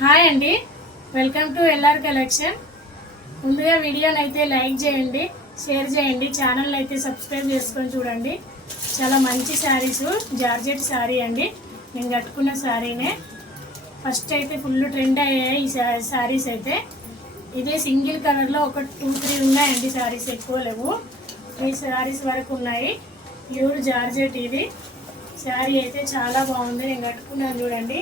Hi అండి, welcome to LR collection. ముందుగా వీడియోని అయితే లైక్ చేయండి, షేర్ చేయండి, ఛానల్ అయితే సబ్స్క్రైబ్ చేసుకొని చూడండి. చాలా మంచి శారీస్, జార్జెట్ శారీ అండి. నేను కట్టుకున్న శారీనే. ఫస్ట్ అయితే ఫుల్ ట్రెండ్ అయ్యాయి ఈ శారీస్ అయితే. ఇదే సింగిల్ కలర్లో ఒక 2-3 ఉన్నాయండి శారీస్, ఎక్కువ లేవు. 3 శారీస్ వరకు ఉన్నాయి. ప్యూర్ జార్జెట్ ఇది శారీ అయితే చాలా బాగుంది. నేను కట్టుకున్నాను చూడండి.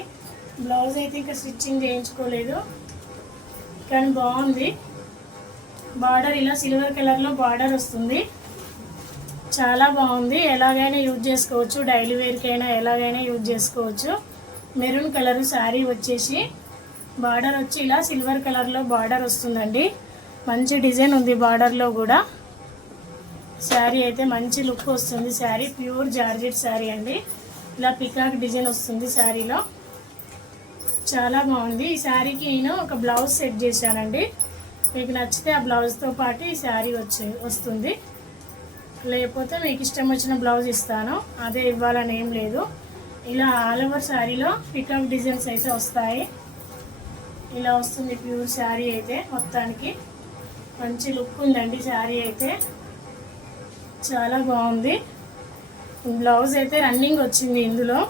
బ్లౌజ్ అయితే ఇంకా స్టిచ్చింగ్ చేయించుకోలేదు, కానీ బాగుంది. బార్డర్ ఇలా సిల్వర్ కలర్లో బార్డర్ వస్తుంది, చాలా బాగుంది. ఎలాగైనా యూజ్ చేసుకోవచ్చు, డైలీ వేర్కైనా ఎలాగైనా యూజ్ చేసుకోవచ్చు. మెరూన్ కలర్ శారీ వచ్చేసి బార్డర్ వచ్చి ఇలా సిల్వర్ కలర్లో బార్డర్ వస్తుందండి. మంచి డిజైన్ ఉంది బార్డర్లో కూడా. శారీ అయితే మంచి లుక్ వస్తుంది. శారీ ప్యూర్ జార్జెట్ శారీ అండి. ఇలా పికాక్ డిజైన్ వస్తుంది శారీలో, చాలా బాగుంది. ఈ శారీకి నేను ఒక బ్లౌజ్ సెట్ చేశానండి. మీకు నచ్చితే ఆ బ్లౌజ్తో పాటు ఈ శారీ వస్తుంది. లేకపోతే మీకు ఇష్టం వచ్చిన బ్లౌజ్ ఇస్తాను, అదే ఇవ్వాలని ఏం లేదు. ఇలా ఆల్ ఓవర్ శారీలో పికాక్ డిజైన్స్ అయితే వస్తాయి. ఇలా వస్తుంది ప్యూర్ శారీ అయితే. మొత్తానికి మంచి లుక్ ఉందండి శారీ అయితే, చాలా బాగుంది. బ్లౌజ్ అయితే రన్నింగ్ వచ్చింది. ఇందులో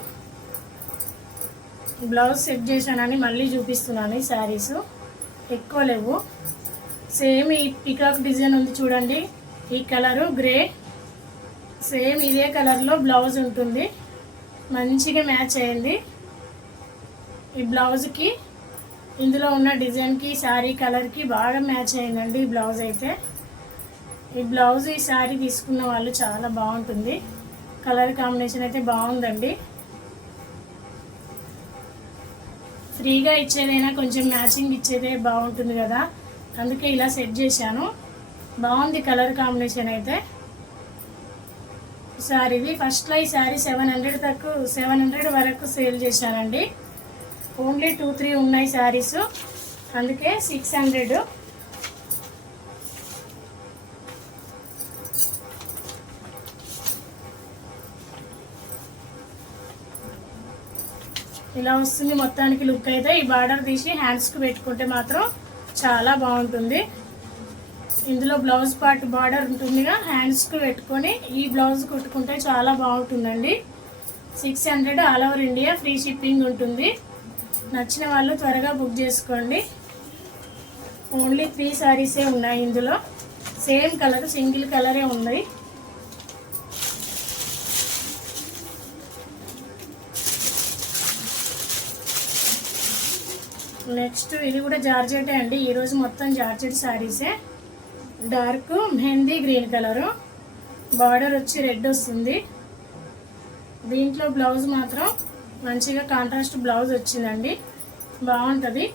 బ్లౌజ్ సెట్ చేశానని మళ్ళీ చూపిస్తున్నాను. ఈ శారీస్ ఎక్కువ లేవు. సేమ్ ఈ పికాక్ డిజైన్ ఉంది చూడండి, ఈ కలరు గ్రే, సేమ్ ఇదే కలర్లో బ్లౌజ్ ఉంటుంది. మంచిగా మ్యాచ్ అయింది ఈ బ్లౌజ్కి. ఇందులో ఉన్న డిజైన్కి శారీ కలర్కి బాగా మ్యాచ్ అయిందండి ఈ బ్లౌజ్ అయితే. ఈ బ్లౌజ్ ఈ శారీ తీసుకున్న వాళ్ళు చాలా బాగుంటుంది. కలర్ కాంబినేషన్ అయితే బాగుందండి. ఫ్రీగా ఇచ్చేదైనా కొంచెం మ్యాచింగ్ ఇచ్చేదే బాగుంటుంది కదా, అందుకే ఇలా సెట్ చేశాను. బాగుంది కలర్ కాంబినేషన్ అయితే శారీది. ఫస్ట్లో ఈ శారీ 700 వరకు సేల్ చేశానండి. ఓన్లీ 2-3 ఉన్నాయి శారీస్, అందుకే 600. ఇలా వస్తుంది మొత్తానికి లుక్ అయితే. ఈ బార్డర్ తీసి హ్యాండ్స్కి పెట్టుకుంటే మాత్రం చాలా బాగుంటుంది. ఇందులో బ్లౌజ్ పార్ట్ బార్డర్ ఉంటుందిగా, హ్యాండ్స్కి పెట్టుకొని ఈ బ్లౌజ్ కుట్టుకుంటే చాలా బాగుంటుందండి. 600 all over India, free shipping ఉంటుంది. నచ్చిన వాళ్ళు త్వరగా బుక్ చేసుకోండి. ఓన్లీ 3 శారీసే ఉన్నాయి ఇందులో. సేమ్ కలర్, సింగిల్ కలరే ఉన్నాయి. నెక్స్ట్ ఇది కూడా జార్జెటే అండి. ఈరోజు మొత్తం జార్జెట్ శారీసే. Dark mehndi green colour, border వచ్చి రెడ్ వస్తుంది. దీంట్లో బ్లౌజ్ మాత్రం మంచిగా కాంట్రాస్ట్ బ్లౌజ్ వచ్చిందండి, బాగుంటుంది.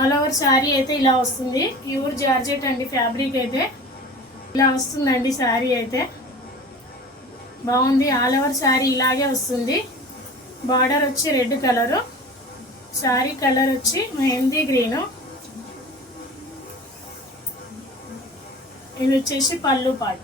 ఆల్ ఓవర్ శారీ అయితే ఇలా వస్తుంది. ప్యూర్ జార్జెట్ అండి. ఫ్యాబ్రిక్ అయితే ఇలా వస్తుందండి శారీ అయితే, బాగుంది. ఆల్ ఓవర్ శారీ ఇలాగే వస్తుంది. బార్డర్ వచ్చి రెడ్ కలరు, శారీ కలర్ వచ్చి మెహందీ గ్రీను. ఇది వచ్చేసి పళ్ళు పాటు.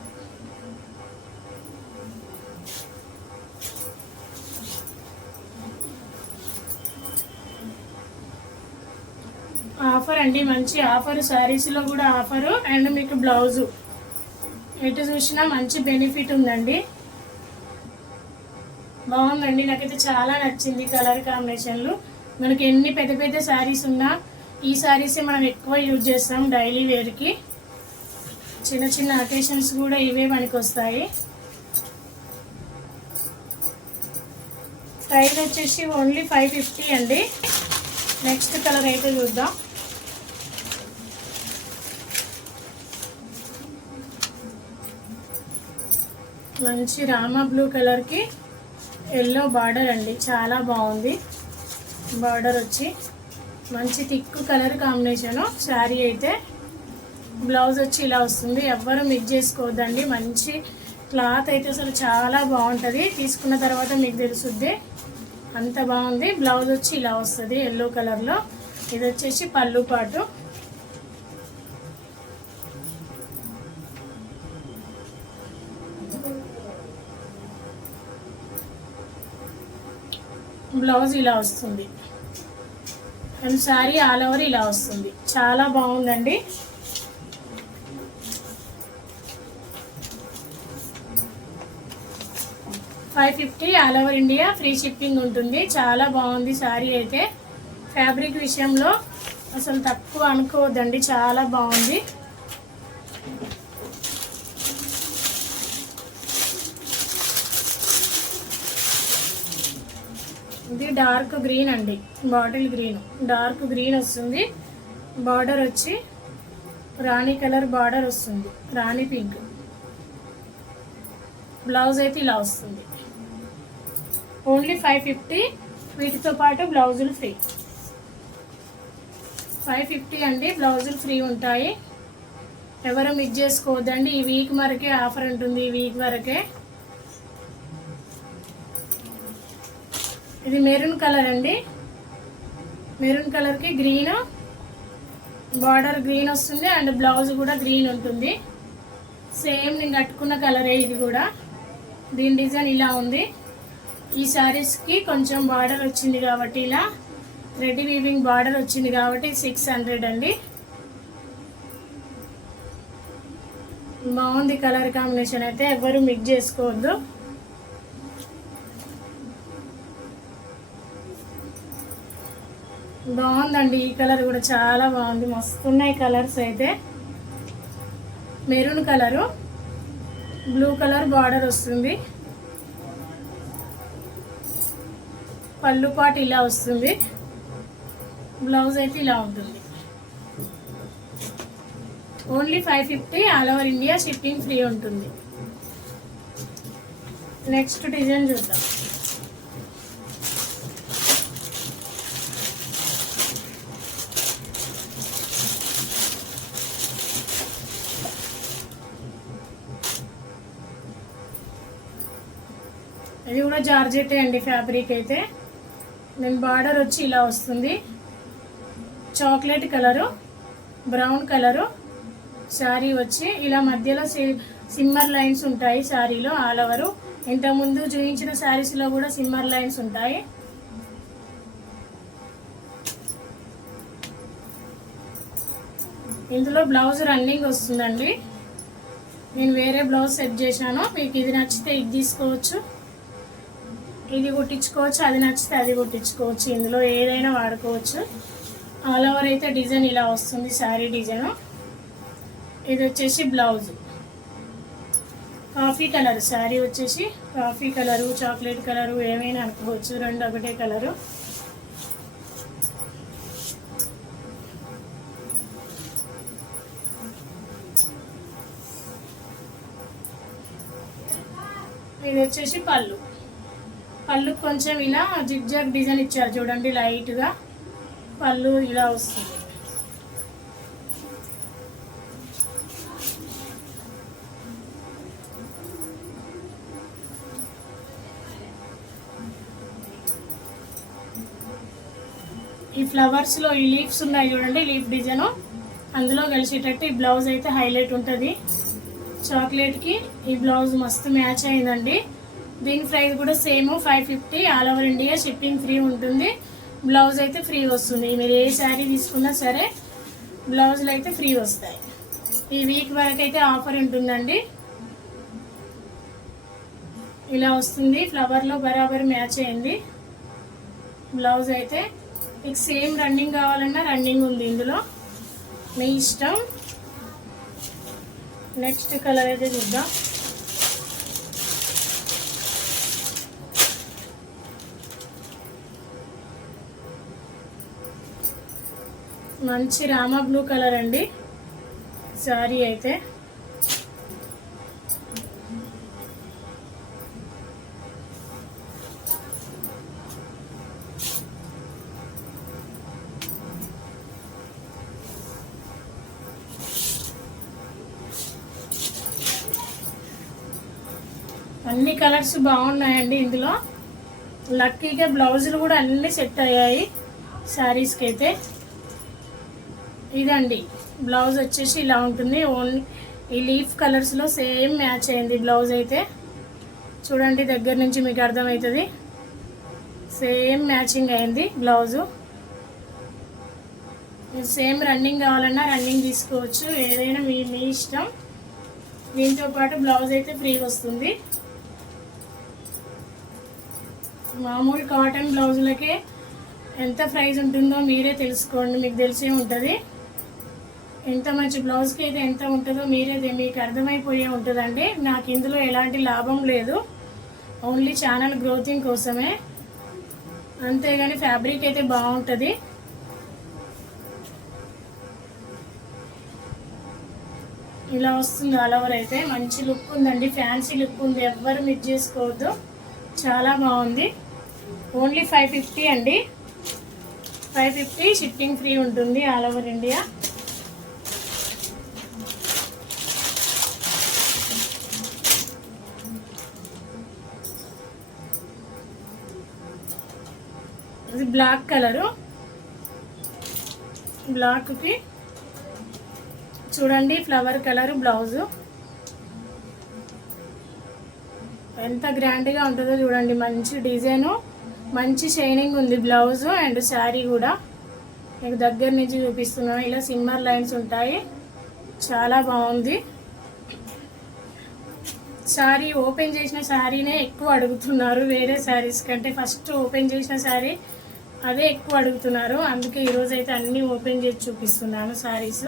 ఆఫర్ అండి, మంచి ఆఫర్. శారీస్లో కూడా ఆఫరు అండ్ మీకు బ్లౌజు ఎటు చూసినా మంచి బెనిఫిట్ ఉందండి. బాగుందండి, నాకైతే చాలా నచ్చింది కలర్ కాంబినేషన్లు. మనకి ఎన్ని పెద్ద పెద్ద శారీస్ ఉన్నా ఈ శారీసే మనం ఎక్కువ యూజ్ చేస్తాం డైలీ వేర్కి. చిన్న చిన్న అకేషన్స్ కూడా ఇవే మనకి వస్తాయి. ప్రైస్ వచ్చేసి ఓన్లీ 550 అండి. నెక్స్ట్ కలర్ అయితే చూద్దాం. మంచి రామా బ్లూ కలర్కి ఎల్లో బార్డర్ అండి, చాలా బాగుంది. బార్డర్ వచ్చి మంచి థిక్ కలర్ కాంబినేషను. శారీ అయితే బ్లౌజ్ వచ్చి ఇలా వస్తుంది. ఎవ్వరూ మిక్స్ చేసుకోవద్దండి. మంచి క్లాత్ అయితే అసలు చాలా బాగుంటుంది. తీసుకున్న తర్వాత మీకు తెలుసుద్ది, అంత బాగుంది. బ్లౌజ్ వచ్చి ఇలా వస్తుంది ఎల్లో కలర్లో. ఇది వచ్చేసి పళ్ళు పాటు. బ్లౌజ్ ఇలా వస్తుంది అండ్ శారీ ఆల్ ఓవర్ ఇలా వస్తుంది. చాలా బాగుందండి. $550 all over India, free shipping ఉంటుంది. చాలా బాగుంది శారీ అయితే. ఫ్యాబ్రిక్ విషయంలో అసలు తక్కువ అనుకోవద్దండి, చాలా బాగుంది. ఇది డార్క్ గ్రీన్ అండి, బాటిల్ గ్రీన్, డార్క్ గ్రీన్ వస్తుంది. బార్డర్ వచ్చి రాణి కలర్ బార్డర్ వస్తుంది, రాణి పింక్. బ్లౌజ్ అయితే ఇలా వస్తుంది. ఓన్లీ $550, వీటితో పాటు బ్లౌజులు ఫ్రీ. $550 అండి, బ్లౌజులు ఫ్రీ ఉంటాయి. ఎవరు మిస్ చేసుకోవద్దండి. ఈ వీక్ వరకే ఆఫర్ ఉంటుంది, ఈ వీక్ వరకే. ఇది మెరూన్ కలర్ అండి, మెరూన్ కలర్కి గ్రీన్ బార్డర్ గ్రీన్ వస్తుంది అండ్ బ్లౌజ్ కూడా గ్రీన్ ఉంటుంది. సేమ్ నేను కట్టుకున్న కలరే ఇది కూడా. దీని డిజైన్ ఇలా ఉంది. ఈ శారీస్కి కొంచెం బార్డర్ వచ్చింది కాబట్టి, ఇలా రెడీ వీవింగ్ బార్డర్ వచ్చింది కాబట్టి 600 అండి. బాగుంది కలర్ కాంబినేషన్ అయితే, ఎవరు మిక్స్ చేసుకోవద్దు. బాగుందండి, ఈ కలర్ కూడా చాలా బాగుంది. మస్తున్నాయి కలర్స్ అయితే. Maroon colour, blue colour border వస్తుంది. పళ్ళు పాటు ఇలా వస్తుంది. బ్లౌజ్ అయితే ఇలా ఉంటుంది. Only $550, all over India, shipping free ఉంటుంది. నెక్స్ట్ డిజైన్ చూద్దాం. ఇది కూడా జార్జెట్ అండి ఫ్యాబ్రిక్ అయితే. నేను బార్డర్ వచ్చి ఇలా వస్తుంది. Chocolate colour, brown colour. Sari వచ్చి ఇలా మధ్యలో సిమ్మర్ లైన్స్ ఉంటాయి శారీలో ఆల్ ఓవరు. ఇంతకుముందు చూపించిన శారీస్లో కూడా సిమ్మర్ లైన్స్ ఉంటాయి. ఇందులో బ్లౌజ్ రన్నింగ్ వస్తుందండి. నేను వేరే బ్లౌజ్ సెట్ చేశాను. మీకు ఇది నచ్చితే ఇది తీసుకోవచ్చు, ఇది కుట్టించుకోవచ్చు, అది నచ్చితే అది కుట్టించుకోవచ్చు. ఇందులో ఏదైనా వాడుకోవచ్చు. ఆల్ ఓవర్ అయితే డిజైన్ ఇలా వస్తుంది శారీ డిజైన్. ఇది వచ్చేసి బ్లౌజ్ కాఫీ కలర్. శారీ వచ్చేసి కాఫీ కలరు, చాక్లెట్ కలరు ఏమైనా అనుకోవచ్చు, రెండు ఒకటే కలరు. ఇది వచ్చేసి పళ్ళు. పళ్ళు కొంచెం ఇలా జిగ్జాగ్ డిజైన్ ఇచ్చారు చూడండి, లైట్గా పళ్ళు ఇలా వస్తుంది. ఈ ఫ్లవర్స్లో ఈ లీవ్స్ ఉన్నాయి చూడండి, లీఫ్ డిజైన్ అందులో కలిసేటట్టు ఈ బ్లౌజ్ అయితే హైలైట్ ఉంటుంది. చాక్లెట్కి ఈ బ్లౌజ్ మస్తు మ్యాచ్ అయిందండి. దీని ప్రైస్ కూడా same $550, all over India, shipping free ఉంటుంది. బ్లౌజ్ అయితే ఫ్రీ వస్తుంది. మీరు ఏ శారీ తీసుకున్నా సరే బ్లౌజులు అయితే ఫ్రీ వస్తాయి. ఈ వీక్ వరకు అయితే ఆఫర్ ఉంటుందండి. ఇలా వస్తుంది, ఫ్లవర్లో బరాబర్ మ్యాచ్ అయింది బ్లౌజ్ అయితే. మీకు సేమ్ రన్నింగ్ కావాలన్నా రన్నింగ్ ఉంది ఇందులో, మీ ఇష్టం. నెక్స్ట్ కలర్ అయితే చూద్దాం. మంచి రామా బ్లూ కలర్ అండి శారీ అయితే. అన్ని కలర్స్ బాగున్నాయండి ఇందులో. లక్కీగా బ్లౌజులు కూడా అన్నీ సెట్ అయ్యాయి శారీస్కి అయితే. ఇదండి బ్లౌజ్ వచ్చేసి ఇలా ఉంటుంది. ఓన్లీ ఈ లీఫ్ కలర్స్లో సేమ్ మ్యాచ్ అయింది బ్లౌజ్ అయితే. చూడండి దగ్గర నుంచి మీకు అర్థమవుతుంది. సేమ్ మ్యాచింగ్ అయింది బ్లౌజు. సేమ్ రన్నింగ్ కావాలన్నా రన్నింగ్ తీసుకోవచ్చు, ఏదైనా మీ ఇష్టం. దీంతో పాటు బ్లౌజ్ అయితే ఫ్రీగా వస్తుంది. మామూలు కాటన్ బ్లౌజులకే ఎంత ప్రైస్ ఉంటుందో మీరే తెలుసుకోండి, మీకు తెలిసే ఉంటుంది. ఎంత మంచి బ్లౌజ్కి అయితే ఎంత ఉంటుందో మీకు అర్థమైపోయే ఉంటుందండి. నాకు ఇందులో ఎలాంటి లాభం లేదు, ఓన్లీ ఛానల్ గ్రోతింగ్ కోసమే, అంతేగాని ఫ్యాబ్రిక్ అయితే బాగుంటుంది. ఇలా వస్తుంది ఆల్ ఓవర్. అయితే మంచి లుక్ ఉందండి, ఫ్యాన్సీ లుక్ ఉంది, ఎవ్వరు మిస్ చేసుకోవద్దు, చాలా బాగుంది. ఓన్లీ 550 అండి, 550 షిప్పింగ్ ఫ్రీ ఉంటుంది ఆల్ ఓవర్ ఇండియా. ఇది బ్లాక్ కలరు, బ్లాక్కి చూడండి ఫ్లవర్ కలర్ బ్లౌజు ఎంత గ్రాండ్గా ఉంటుందో చూడండి. మంచి డిజైను, మంచి షైనింగ్ ఉంది బ్లౌజు అండ్ శారీ కూడా. మీకు దగ్గర నుంచి చూపిస్తున్నాను, ఇలా సిమ్మర్ లైన్స్ ఉంటాయి, చాలా బాగుంది. శారీ ఓపెన్ చేసిన శారీనే ఎక్కువ అడుగుతున్నారు వేరే శారీస్ కంటే. ఫస్ట్ ఓపెన్ చేసిన శారీ అదే ఎక్కువ అడుగుతున్నారు, అందుకే ఈరోజు అయితే అన్నీ ఓపెన్ చేసి చూపిస్తున్నాను శారీస్.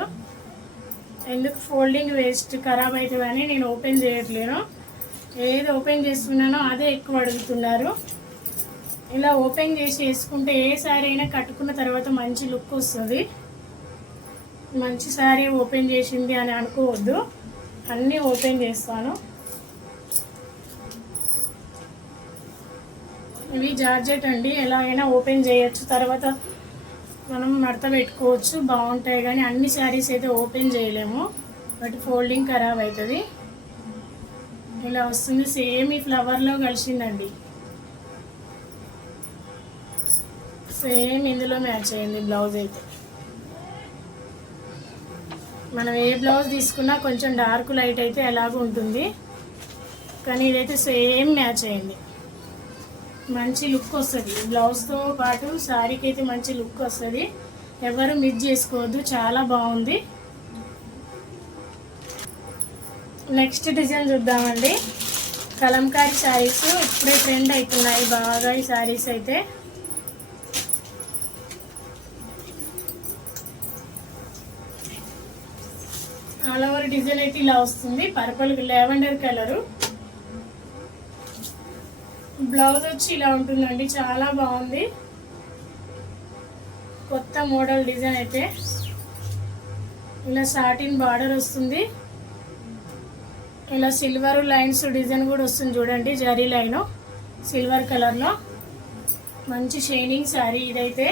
ఎందుకు ఫోల్డింగ్ వేస్ట్ ఖరాబ్ అవుతుందని నేను ఓపెన్ చేయట్లేను, ఏది ఓపెన్ చేస్తున్నానో అదే ఎక్కువ అడుగుతున్నారు. ఇలా ఓపెన్ చేసి వేసుకుంటే ఏ శారీ అయినా కట్టుకున్న తర్వాత మంచి లుక్ వస్తుంది. మంచి శారీ ఓపెన్ చేసింది అని అనుకోవద్దు, అన్నీ ఓపెన్ చేస్తాను. ఇవి జార్జెట్ అండి, ఎలా అయినా ఓపెన్ చేయొచ్చు, తర్వాత మనం మడత పెట్టుకోవచ్చు, బాగుంటాయి. కానీ అన్ని శారీస్ అయితే ఓపెన్ చేయలేము, బట్ ఫోల్డింగ్ ఖరాబ్ అవుతుంది. ఇలా వస్తుంది, సేమ్ ఈ ఫ్లవర్లో కలిసిందండి, సేమ్ ఇందులో మ్యాచ్ అయింది బ్లౌజ్ అయితే. మనం ఏ బ్లౌజ్ తీసుకున్నా కొంచెం డార్క్ లైట్ అయితే ఎలాగో ఉంటుంది, కానీ ఇదైతే సేమ్ మ్యాచ్ అయింది. మంచి లుక్ వస్తుంది బ్లౌజ్తో పాటు, శారీకి అయితే మంచి లుక్ వస్తుంది, ఎవరు మిస్ చేసుకోవద్దు, చాలా బాగుంది. నెక్స్ట్ డిజైన్ చూద్దామండి. కలంకారీ శారీస్ ఇప్పుడే ట్రెండ్ అవుతున్నాయి బాగా ఈ శారీస్ అయితే. ఆల్ ఓవర్ డిజైన్ అయితే ఇలా వస్తుంది, పర్పుల్ లావెండర్ కలరు. బ్లౌజ్ వచ్చి ఇలా ఉంటుందండి, చాలా బాగుంది, కొత్త మోడల్ డిజైన్ అయితే. ఇలా సాటిన్ బార్డర్ వస్తుంది, ఇలా సిల్వర్ లైన్స్ డిజైన్ కూడా వస్తుంది చూడండి, జరీ లైన్ సిల్వర్ కలర్లో. మంచి షైనింగ్ శారీ ఇదైతే.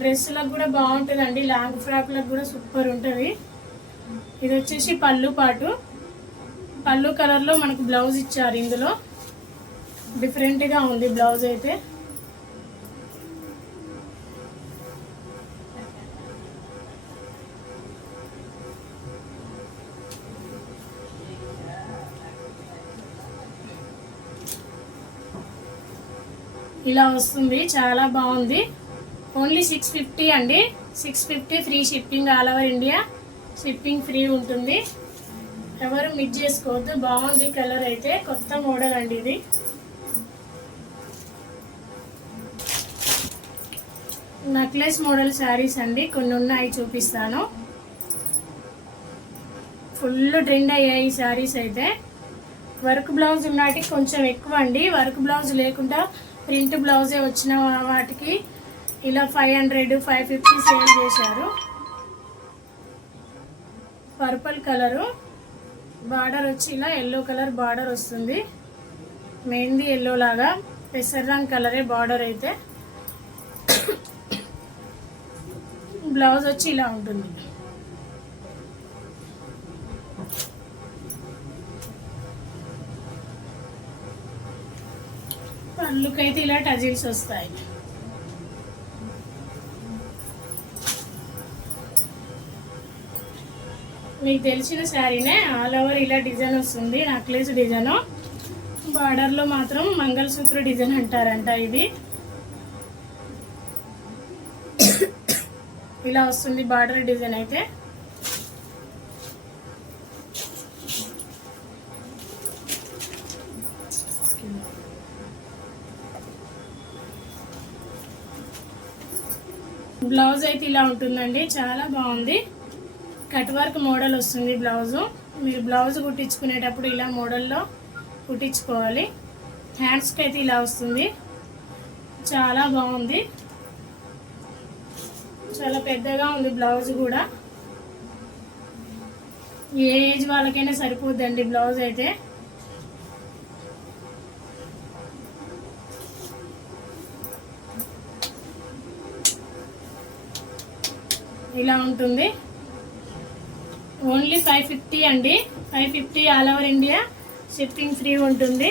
డ్రెస్సులకు కూడా బాగుంటుందండి, లాంగ్ ఫ్రాక్లకు కూడా సూపర్ ఉంటుంది. ఇది వచ్చేసి పళ్ళు పాటు, పళ్ళు కలర్లో మనకు బ్లౌజ్ ఇచ్చారు, ఇందులో డిఫరెంట్గా ఉంది బ్లౌజ్ అయితే. ఇలా వస్తుంది, చాలా బాగుంది. ఓన్లీ 650 అండి, 650 free shipping all over India, shipping free ఉంటుంది, ఎవరు మిస్ చేసుకోవద్దు. బాగుంది కలర్ అయితే, కొత్త మోడల్ అండి ఇది. నెక్లెస్ మోడల్ శారీస్ అండి, కొన్ని ఉన్నాయి చూపిస్తాను. ఫుల్ ట్రెండ్ అయ్యాయి ఈ శారీస్ అయితే. వర్క్ బ్లౌజ్ ఉన్నటికి కొంచెం ఎక్కువ అండి, వర్క్ బ్లౌజ్ లేకుండా ప్రింట్ బ్లౌజే వచ్చిన వాటికి ఇలా 500, 550 సేల్ చేశారు. పర్పుల్ కలరు, బార్డర్ వచ్చి ఇలా ఎల్లో కలర్ బార్డర్ వస్తుంది, మెహందీ ఎల్లో లాగా, పెసర్ రంగ్ కలరే బార్డర్ అయితే. బ్లౌజ్ వచ్చి ఇలా ఉంటుంది. పళ్ళుకైతే ఇలా టజిల్స్ వస్తాయి. మీకు తెలిసిన శారీనే, ఆల్ ఓవర్ ఇలా డిజైన్ వస్తుంది, నెక్లెస్ డిజైన్. బార్డర్లో మాత్రం మంగళసూత్ర డిజైన్ అంటారంట. ఇది ఇలా వస్తుంది బార్డర్ డిజైన్ అయితే. బ్లౌజ్ అయితే ఇలా ఉంటుందండి, చాలా బాగుంది. కట్ వర్క్ మోడల్ వస్తుంది బ్లౌజు. మీరు బ్లౌజ్ కుట్టించుకునేటప్పుడు ఇలా మోడల్లో కుట్టించుకోవాలి. హ్యాండ్స్కి అయితే ఇలా వస్తుంది, చాలా బాగుంది. చాలా పెద్దగా ఉంది బ్లౌజ్ కూడా. ఏ ఏజ్ వాళ్ళకైనా సరిపోద్దండి బ్లౌజ్ అయితే. ఇలా ఉంటుంది. ఓన్లీ 550 అండి. 550 all over India, shipping free ఉంటుంది.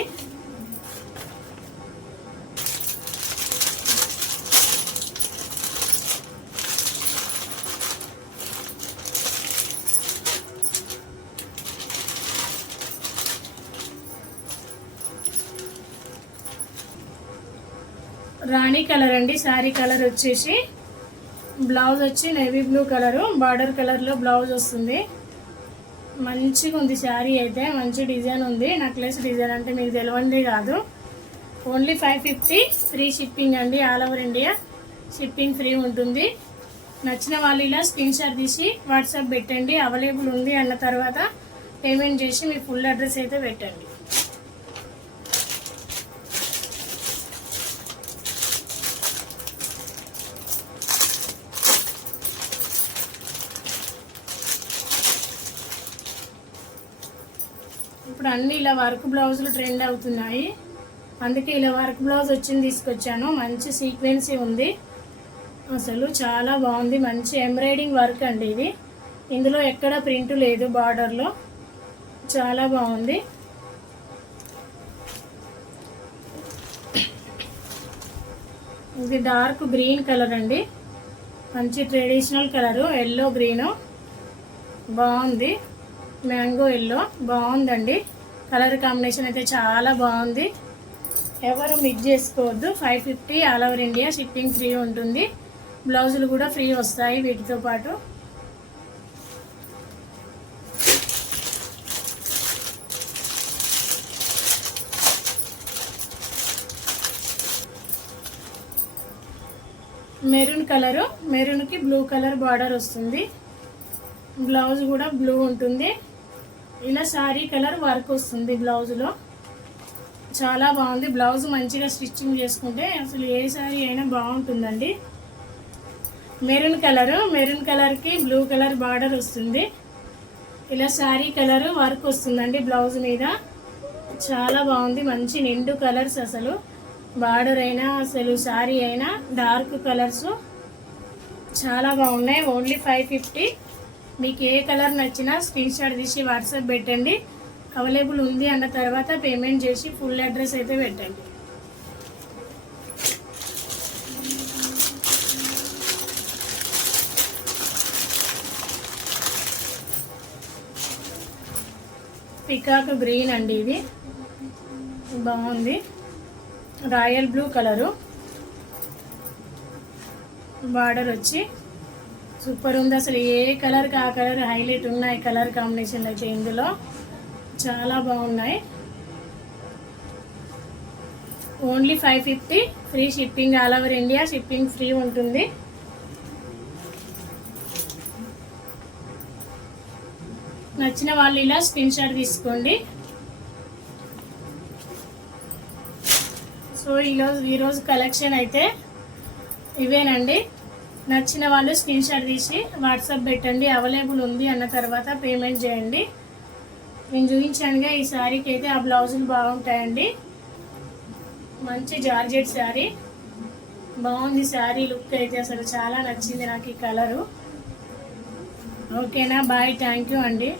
రాణి కలర్ అండి శారీ కలర్ వచ్చేసి. బ్లౌజ్ వచ్చి నేవీ బ్లూ కలరు, బార్డర్ కలర్లో బ్లౌజ్ వస్తుంది. మంచిగా ఉంది శారీ అయితే, మంచి డిజైన్ ఉంది. నెక్లెస్ డిజైన్ అంటే మీకు తెలియంది కాదు. ఓన్లీ 550, ఫ్రీ షిప్పింగ్ అండి. All over India shipping free ఉంటుంది. నచ్చిన వాళ్ళు ఇలా స్క్రీన్ షాట్ తీసి వాట్సాప్ పెట్టండి. అవైలబుల్ ఉంది అన్న తర్వాత పేమెంట్ చేసి మీ ఫుల్ అడ్రస్ అయితే పెట్టండి. ఇప్పుడు అన్నీ ఇలా వర్క్ బ్లౌజులు ట్రెండ్ అవుతున్నాయి, అందుకే ఇలా వర్క్ బ్లౌజ్ వచ్చింది తీసుకొచ్చాను. మంచి సీక్వెన్సీ ఉంది, అసలు చాలా బాగుంది. మంచి ఎంబ్రాయిడింగ్ వర్క్ అండి ఇది. ఇందులో ఎక్కడ ప్రింట్ లేదు బార్డర్లో, చాలా బాగుంది. ఇది డార్క్ గ్రీన్ కలర్ అండి, మంచి ట్రెడిషనల్ కలరు, ఎల్లో గ్రీను బాగుంది. మ్యాంగో ఎల్లో బాగుందండి. కలర్ కాంబినేషన్ అయితే చాలా బాగుంది, ఎవరు మిస్ చేసుకోవద్దు. 550 all over India, shipping free ఉంటుంది. బ్లౌజులు కూడా ఫ్రీ వస్తాయి వీటితో పాటు. మెరూన్ కలరు, మెరూన్కి బ్లూ కలర్ బార్డర్ వస్తుంది. బ్లౌజ్ కూడా బ్లూ ఉంటుంది. ఇలా శారీ కలర్ వర్క్ వస్తుంది బ్లౌజ్లో, చాలా బాగుంది. బ్లౌజ్ మంచిగా స్టిచ్చింగ్ చేసుకుంటే అసలు ఏ శారీ అయినా బాగుంటుందండి. మెరూన్ కలరు, మెరూన్ కలర్కి బ్లూ కలర్ బార్డర్ వస్తుంది. ఇలా శారీ కలర్ వర్క్ వస్తుందండి బ్లౌజ్ మీద, చాలా బాగుంది. మంచి నిండు కలర్స్, అసలు బార్డర్ అయినా అసలు శారీ అయినా డార్క్ కలర్స్ చాలా బాగున్నాయి. ఓన్లీ 550. మీకు ఏ కలర్ నచ్చినా స్క్రీన్ షాట్ తీసి వాట్సాప్ పెట్టండి. అవైలబుల్ ఉంది అన్న తర్వాత పేమెంట్ చేసి ఫుల్ అడ్రస్ అయితే పెట్టండి. పికాక్ గ్రీన్ అండి, ఇది బాగుంది. రాయల్ బ్లూ కలరు, బార్డర్ వచ్చి సూపర్ ఉంది. అసలు ఏ కలర్కి ఆ కలర్ హైలైట్ ఉన్నాయి కలర్ కాంబినేషన్ అయితే ఇందులో, చాలా బాగున్నాయి. Only 550, free shipping all over India, shipping free ఉంటుంది. నచ్చిన వాళ్ళు ఇలా స్క్రీన్ షాట్ తీసుకోండి. సో ఈరోజు కలెక్షన్ అయితే ఇవేనండి. నచ్చిన వాళ్ళు స్క్రీన్ షాట్ తీసి వాట్సాప్ పెట్టండి. అవైలబుల్ ఉంది అన్న తర్వాత పేమెంట్ చేయండి. నేను చూపించానుగా ఈ శారీకి అయితే ఆ బ్లౌజులు బాగుంటాయండి. మంచి జార్జెట్ శారీ, బాగుంది శారీ లుక్ అయితే, అసలు చాలా నచ్చింది నాకు ఈ కలరు. ఓకేనా, బాయ్, థ్యాంక్ యూ అండి.